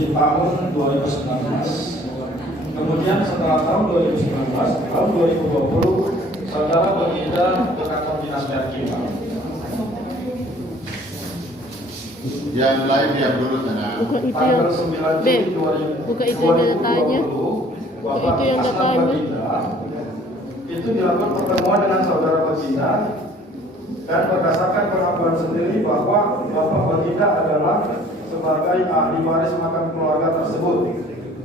di tahun 2019. Kemudian setelah tahun 2019, tahun 2020, saudara berpindah ke kantor dinas Perkim. Yang lain diam dulu tenang. Bukan itu Tanggal yang 9 Beb, Juli 2020, bukan itu yang datanya. Bapak Itu yang Asnan datanya. Baginda itu dilakukan pertemuan dengan saudara Baginda dan berdasarkan pengakuan sendiri bahwa Bapak Baginda adalah sebagai ahli waris makam keluarga tersebut,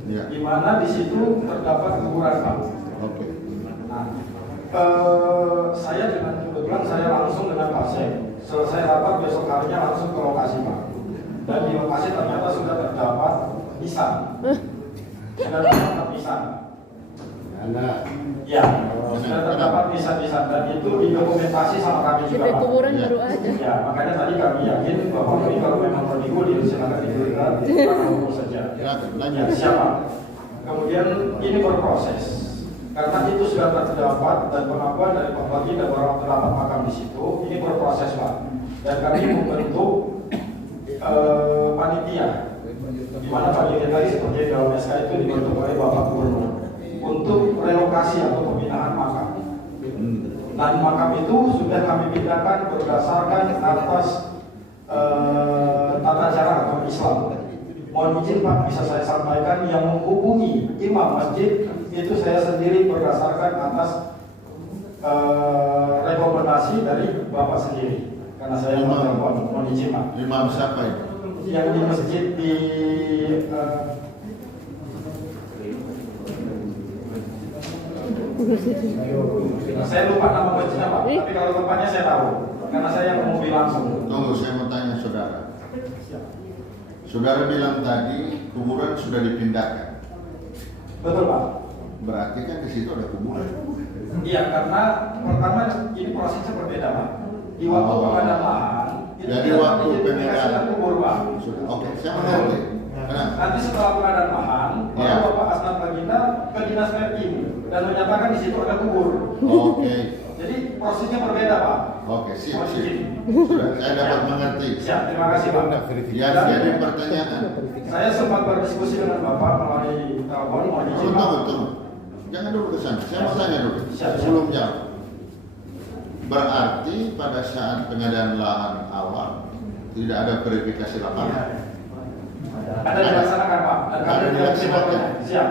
Ya. di mana di situ terdapat kuburan Pak. Oke. Nah, saya dengan kebetulan saya langsung dengan pasien. Selesai rapat besok harinya langsung ke lokasi Pak. Dan di lokasi ternyata sudah terdapat nisan. Sudah terdapat nisan. Anak. Ya, sudah terdapat nisan-nisan dan itu didokumentasi sama kami juga Kita Pak. kuburan Ya. baru aja. Ya, makanya tadi kami yakin bahwa ini kalau memang mau digulir silakan digulir hukum saja. Silakan, Ya, lanjut. siapa? Kemudian ini berproses. Karena itu sudah terdapat dan pengakuan dari Pak Baginda bahwa terdapat makam di situ, ini berproses Pak. Dan kami membentuk panitia, di mana panitia tadi seperti dalam SK itu dibentuk oleh Bapak Gubernur untuk relokasi atau pemindahan makam. Dan makam itu sudah kami pindahkan berdasarkan atas tata cara agama Islam. Mohon izin Pak, bisa saya sampaikan yang menghubungi imam masjid itu saya sendiri berdasarkan atas rekomendasi dari Bapak sendiri. Karena saya mohon izin Pak. Imam siapa itu? Yang di masjid di saya lupa nama masjidnya Pak, tapi kalau tempatnya saya tahu. Karena saya yang menghubungi langsung. Tunggu, saya mau tanya saudara. Saudara bilang tadi kuburan sudah dipindahkan. Betul Pak. Berarti kan di situ ada kuburan. Iya, karena pertama ini prosesnya berbeda Pak. Di waktu pengadaan lahan, itu Jadi tidak waktu diidentifikasikan pengadaan kubur Pak. Sudah. Oke, saya mengerti. Nah, Nanti setelah pengadaan lahan, Ya. baru Bapak Asnan Baginda ke dinas Perkim dan menyatakan di situ ada kubur. oke. Jadi prosesnya berbeda Pak. Oke, sip, Mohon sip. izin. Sudah, saya dapat mengerti. Siap, terima kasih Pak. Ya, Dan jadi pertanyaan. saya sempat berdiskusi dengan Bapak melalui telepon, mohon izin Pak. Tunggu. Jangan dulu ke sana. Saya mau tanya dulu. Siap. Sebelum jawab. Berarti pada saat pengadaan lahan awal tidak ada verifikasi lapangan. Ada dilaksanakan Pak. Dan kami Ada dilaksanakan. Siap.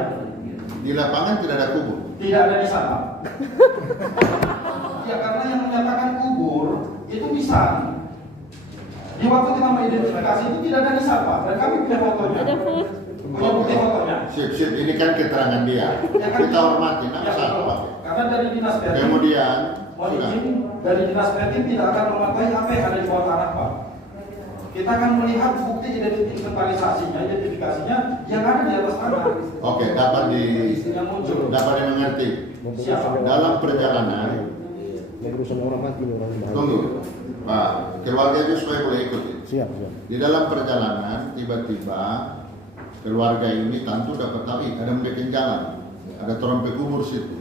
Di lapangan tidak ada kubur. Tidak ada nisan Pak. Ya karena yang menyatakan kubur itu nisan. Di waktu kita mengidentifikasi itu tidak ada nisan Pak. Dan kami punya fotonya. Ada foto. Punya bukti fotonya. Sip, ini kan keterangan dia. Ya kan? Kita hormati, Ya, nggak salah betul. Pak. Karena dari dinas Perkim, Kemudian, mohon sudah. izin, dari dinas Perkim tidak akan mengetahui apa yang ada di bawah tanah Pak. Kita akan melihat bukti identifikasinya yang ada di atas tanah. Oke, dapat Yang muncul. dimengerti. Siapa? Dalam perjalanan, Berurusan orang mati, orang bahaya. tunggu, Pak, keluarga itu supaya boleh ikut. Siap. Di dalam perjalanan, tiba-tiba keluarga ini tentu dapat tahu, ada membuat jalan, ada torong kubur situ.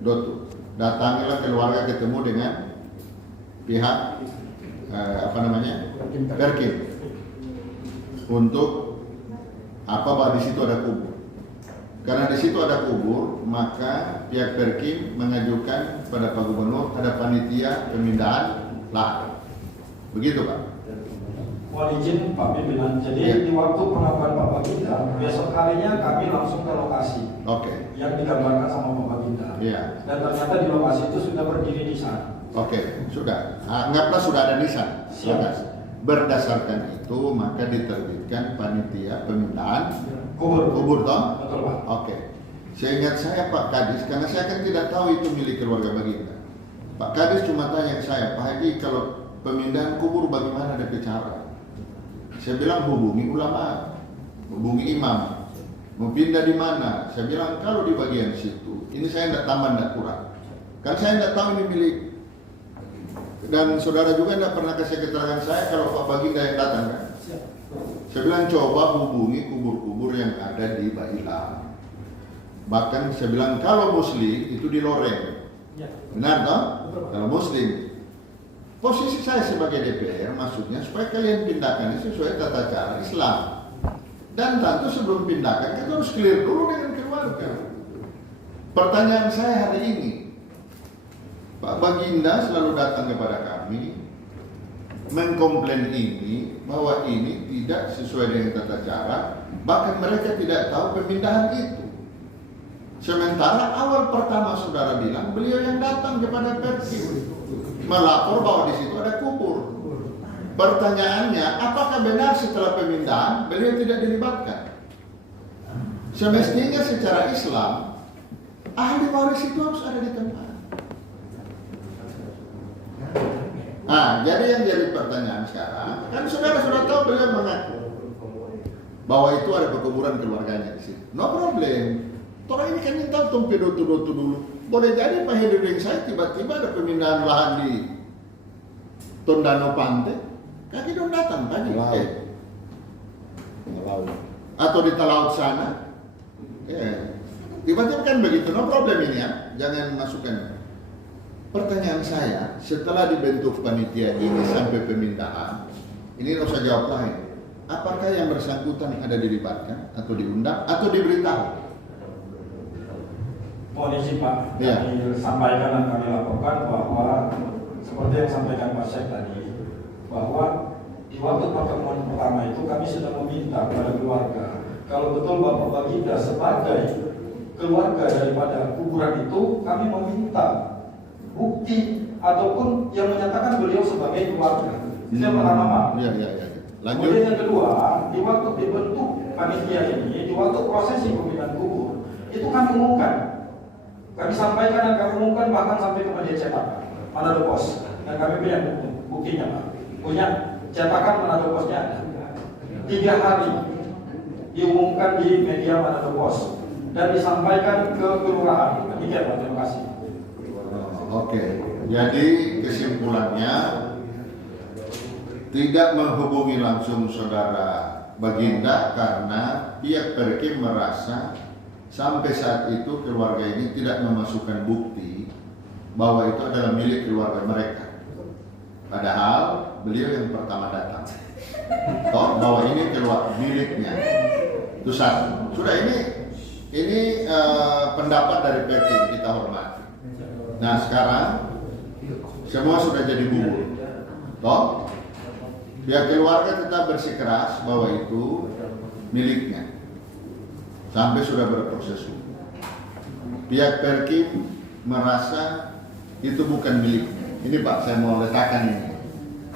Dotu, datangilah keluarga ketemu dengan pihak Perkim untuk bahwa di situ ada kubur. Karena di situ ada kubur, maka pihak Perkim mengajukan pada Pak Gubernur ada panitia pemindahan lahan. Begitu Pak. Mohon izin Pak Pimpinan. Jadi Ya. di waktu pengakuan Pak Baginda, besok harinya kami langsung ke lokasi Oke. yang digambarkan sama Pak Baginda. Iya. Dan ternyata di lokasi itu sudah berdiri nisan. Oke, sudah. Anggaplah sudah ada nisan. Siap. Berdasarkan itu maka diterbitkan panitia pemindahan Kubur. toh? Betul Pak. Oke. Seingat saya Pak Kadis, karena saya kan tidak tahu itu milik keluarga Baginda. Pak Kadis cuma tanya ke saya, Pak Haji kalau pemindahan kubur bagaimana ada bicara? Saya bilang hubungi ulama, hubungi imam. Mau pindah di mana? Saya bilang kalau di bagian situ. Ini saya tidak tambah, tidak kurang. Kan saya tidak tahu ini milik. Dan saudara juga tidak pernah kasih keterangan saya kalau Pak Baginda yang datang kan. Saya bilang coba hubungi kubur-kubur yang ada di Baila. Bahkan saya bilang kalau Muslim itu di Loreng. Ya. Benar toh? Betul. Kalau Muslim. Posisi saya sebagai DPR maksudnya supaya kalian pindahkan ini sesuai tata cara Islam. Dan tentu sebelum pindahkan kita harus clear dulu dengan keluarga. Pertanyaan saya hari ini, Pak Baginda selalu datang kepada kami mengkomplain ini bahwa ini tidak sesuai dengan tata cara, bahkan mereka tidak tahu pemindahan itu. Sementara awal pertama saudara bilang beliau yang datang kepada Perkim melapor bahwa di situ ada kubur. Pertanyaannya, apakah benar setelah pemindahan beliau tidak dilibatkan? Semestinya secara Islam ahli waris itu harus ada di tempat. Nah, jadi yang jadi pertanyaan sekarang, kan saudara sudah tahu beliau mengaku bahwa itu ada pekuburan keluarganya di situ. No problem. Orang ini kan minta tumpi dotu-dotu dulu. Boleh jadi Pak Hiding saya tiba-tiba ada pemindahan lahan di Tondano Pantai, kaki dong datang tadi. Atau di Talaut sana. Tiba-tiba kan begitu, no problem ini ya. Jangan masukkan. Pertanyaan saya, setelah dibentuk panitia ini sampai pemindahan, ini harus saya jawab lain. Apakah yang bersangkutan ada dilibatkan atau diundang atau diberitahu? Mohon izin Pak, Ya. kami sampaikan dan kami laporkan bahwa seperti yang sampaikan Pak Syekh tadi, bahwa di waktu pertemuan pertama itu kami sudah meminta kepada keluarga, kalau betul Bapak Baginda sebagai keluarga daripada kuburan itu, kami meminta bukti ataupun yang menyatakan beliau sebagai keluarga. Itu yang pertama Pak. Ya. Lanjut. Kemudian yang kedua, di waktu dibentuk panitia ini, di waktu prosesi pemindahan kubur, itu kami umumkan. Kami sampaikan dan kami umumkan bahkan sampai ke media cetak Manado Post, dan kami punya buktinya Pak. Punya cetakan Manado Postnya ada. 3 hari diumumkan di media Manado Post dan disampaikan ke kelurahan. Demikian Pak, terima kasih. Oke, jadi kesimpulannya tidak menghubungi langsung saudara Baginda karena pihak Perkim merasa sampai saat itu keluarga ini tidak memasukkan bukti bahwa itu adalah milik keluarga mereka. Padahal beliau yang pertama datang. Toh bahwa ini keluarga miliknya. Itu satu. Sudah ini pendapat dari Perkim, kita hormati. Nah sekarang semua sudah jadi bubur. Toh pihak keluarga tetap bersikeras bahwa itu miliknya. Sampai sudah berproses hukum. Pihak Perkim merasa itu bukan miliknya. Ini Pak, saya mau letakkan ini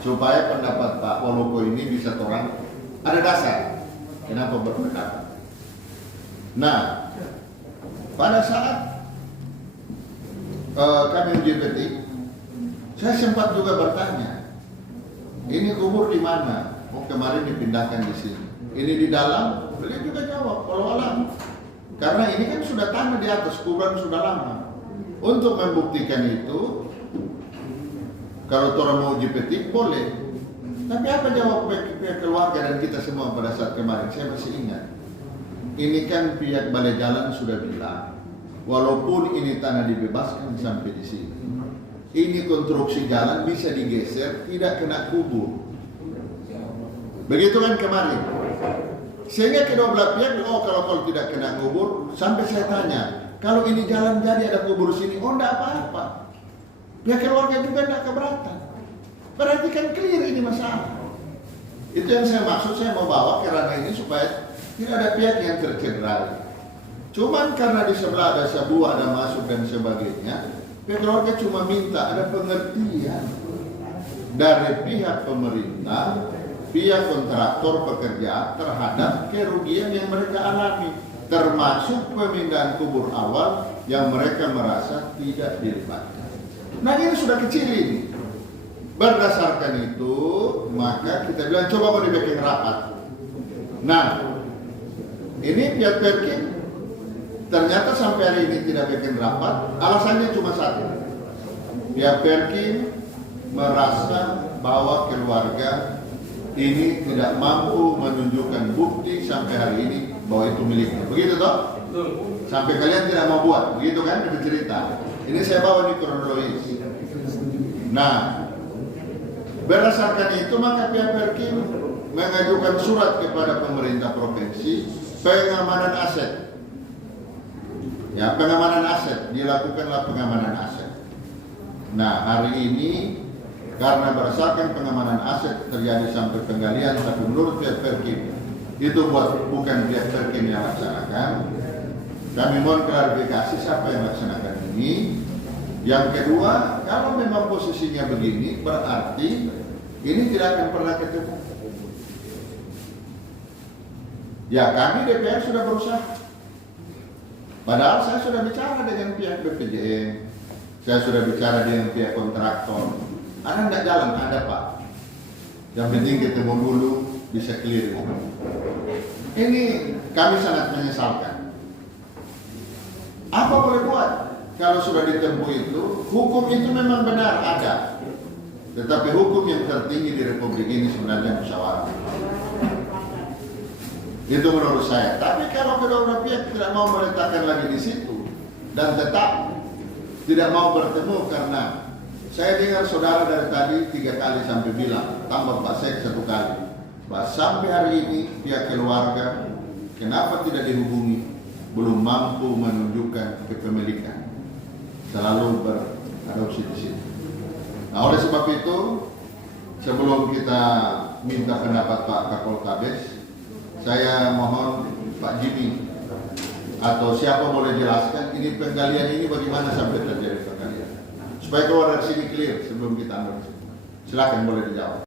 supaya pendapat Pak Waloko ini bisa terang. Ada dasar kenapa berpendapat. Nah, pada saat kami uji petik, saya sempat juga bertanya, ini kubur di mana? Oh kemarin dipindahkan di sini. Ini di dalam, beliau juga jawab, kalau alam. Karena ini kan sudah tanah di atas, kuburan sudah lama. Untuk membuktikan itu, kalau orang mau uji petik, boleh. Tapi apa jawab pihak keluarga dan kita semua pada saat kemarin? Saya masih ingat. Ini kan pihak Balai Jalan sudah bilang, walaupun ini tanah dibebaskan sampai di sini, ini konstruksi jalan bisa digeser, tidak kena kubur. Begitu kan kemarin. Sehingga kedua belah pihak, kalau tidak kena kubur, sampai saya tanya, kalau ini jalan jadi ada kubur sini, enggak apa-apa. Pihak keluarga juga enggak keberatan. Berarti kan clear ini masalah. Itu yang saya maksud, saya mau bawa ke ranah ini supaya tidak ada pihak yang tercederai. Cuman karena di sebelah ada sebuah, ada masuk dan sebagainya, pihak keluarga cuma minta ada pengertian dari pihak pemerintah, pihak kontraktor pekerja terhadap kerugian yang mereka alami, termasuk pemindahan kubur awal yang mereka merasa tidak dilibatkan. Nah ini sudah kecil ini. Berdasarkan itu, maka kita bilang coba mau dibikin rapat. Nah, ini pihak Perkim ternyata sampai hari ini tidak bikin rapat. Alasannya cuma satu. Pihak Perkim merasa bahwa keluarga ini tidak mampu menunjukkan bukti sampai hari ini bahwa itu miliknya. Begitu toh? Sampai kalian tidak mau buat, begitu kan? Itu cerita. Ini saya bawa di kronologis. Nah, berdasarkan itu maka pihak Perkim mengajukan surat kepada pemerintah provinsi pengamanan aset. Ya, pengamanan aset, dilakukanlah pengamanan aset. Nah, hari ini karena berdasarkan pengamanan aset terjadi sampai penggalian, tapi menurut pihak Perkim itu bukan pihak Perkim yang laksanakan. Kami mohon klarifikasi siapa yang laksanakan ini. Yang kedua, kalau memang posisinya begini, berarti ini tidak akan pernah ketemu. Ya, kami DPR sudah berusaha. Padahal saya sudah bicara dengan pihak BPJM, saya sudah bicara dengan pihak kontraktor. Ada tidak jalan? Ada, Pak. Yang penting ketemu dulu, bisa clear. Ini kami sangat menyesalkan. Apa boleh buat? Kalau sudah ditempuh itu, hukum itu memang benar ada. Tetapi hukum yang tertinggi di Republik ini sebenarnya musyawarah. Itu menurut saya. Tapi kalau kedua pihak tidak mau meletakkan lagi di situ dan tetap tidak mau bertemu, karena saya dengar saudara dari tadi 3 kali sampai bilang, tambah Pak Sek 1 kali, bahwa sampai hari ini pihak keluarga kenapa tidak dihubungi, belum mampu menunjukkan kepemilikan, selalu beradopsi di situ. Nah, oleh sebab itu, sebelum kita minta pendapat Pak Kapolkabes, saya mohon Pak Jimmy atau siapa boleh jelaskan ini penggalian ini bagaimana sampai terjadi penggalian, supaya keluar dari sini clear sebelum kita ambil. Silakan boleh dijawab.